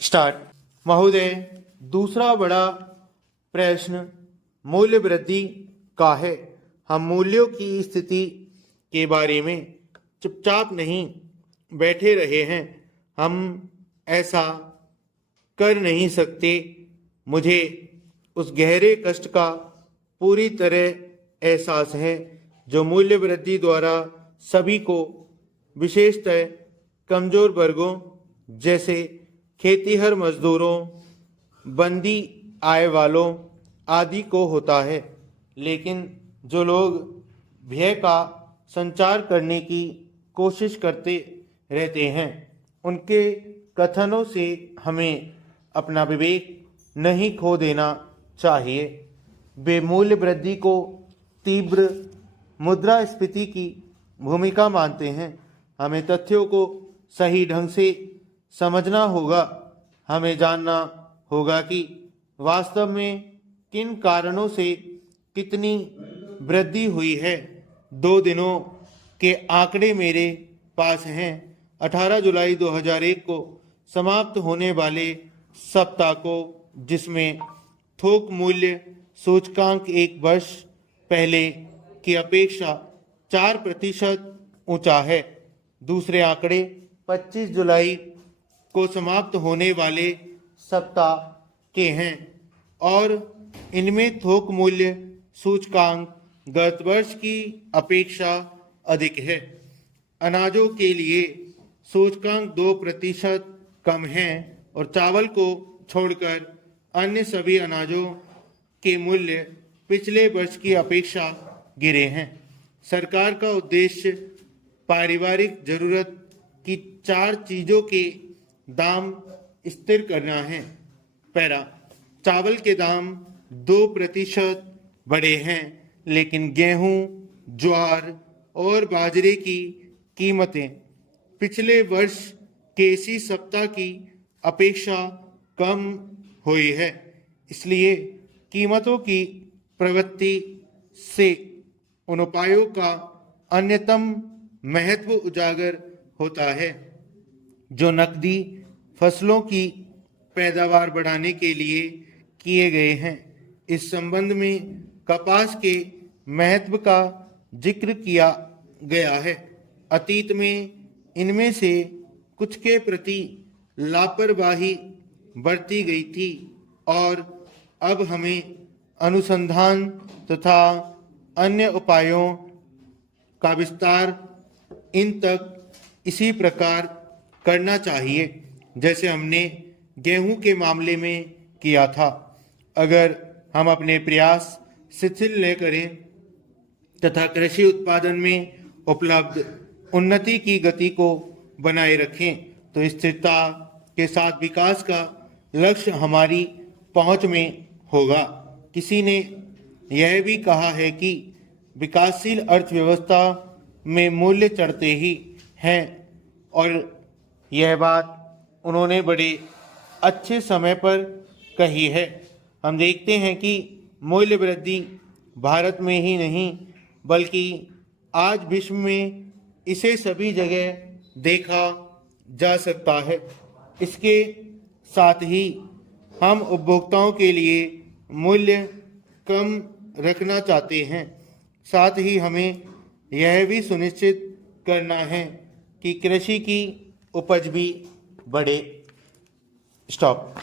Start. महोदय, दूसरा बड़ा प्रश्न मूल्य वृद्धि का है। हम मूल्यों की स्थिति के बारे में चुपचाप नहीं बैठे रहे हैं। हम ऐसा कर नहीं सकते। मुझे उस गहरे कष्ट का पूरी तरह एहसास है जो मूल्य वृद्धि द्वारा सभी को, विशेषतः कमजोर वर्गों जैसे खेतीहर मजदूरों, बंदी आय वालों आदि को होता है। लेकिन जो लोग भय का संचार करने की कोशिश करते रहते हैं, उनके कथनों से हमें अपना विवेक नहीं खो देना चाहिए। वे मूल्य वृद्धि को तीव्र मुद्रास्फीति की भूमिका मानते हैं। हमें तथ्यों को सही ढंग से समझना होगा। हमें जानना होगा कि वास्तव में किन कारणों से कितनी वृद्धि हुई है। 2 दिनों के आंकड़े मेरे पास हैं। 18 जुलाई 2001 को समाप्त होने वाले सप्ताह को, जिसमें थोक मूल्य सूचकांक एक वर्ष पहले की अपेक्षा 4% ऊंचा है। दूसरे आंकड़े 25 जुलाई को समाप्त होने वाले सप्ताह के हैं और इनमें थोक मूल्य सूचकांक गत वर्ष की अपेक्षा अधिक है। अनाजों के लिए सूचकांक 2% कम है और चावल को छोड़कर अन्य सभी अनाजों के मूल्य पिछले वर्ष की अपेक्षा गिरे हैं। सरकार का उद्देश्य पारिवारिक जरूरत की 4 चीजों के दाम स्थिर करना है। पैरा, चावल के दाम 2% बढ़े हैं, लेकिन गेहूं, ज्वार और बाजरे की कीमतें पिछले वर्ष के इसी सप्ताह की अपेक्षा कम हुई है। इसलिए कीमतों की प्रवृत्ति से उन उपायों का अन्यतम महत्व उजागर होता है जो नकदी फसलों की पैदावार बढ़ाने के लिए किए गए हैं। इस संबंध में कपास के महत्व का जिक्र किया गया है। अतीत में इनमें से कुछ के प्रति लापरवाही बरती गई थी और अब हमें अनुसंधान तथा अन्य उपायों का विस्तार इन तक इसी प्रकार करना चाहिए जैसे हमने गेहूं के मामले में किया था। अगर हम अपने प्रयास शिथिल न करें तथा कृषि उत्पादन में उपलब्ध उन्नति की गति को बनाए रखें तो स्थिरता के साथ विकास का लक्ष्य हमारी पहुंच में होगा। किसी ने यह भी कहा है कि विकासशील अर्थव्यवस्था में मूल्य चढ़ते ही हैं और यह बात उन्होंने बड़े अच्छे समय पर कही है। हम देखते हैं कि मूल्य वृद्धि भारत में ही नहीं बल्कि आज विश्व में इसे सभी जगह देखा जा सकता है। इसके साथ ही हम उपभोक्ताओं के लिए मूल्य कम रखना चाहते हैं। साथ ही हमें यह भी सुनिश्चित करना है कि कृषि की उपज भी बढ़े। स्टॉप।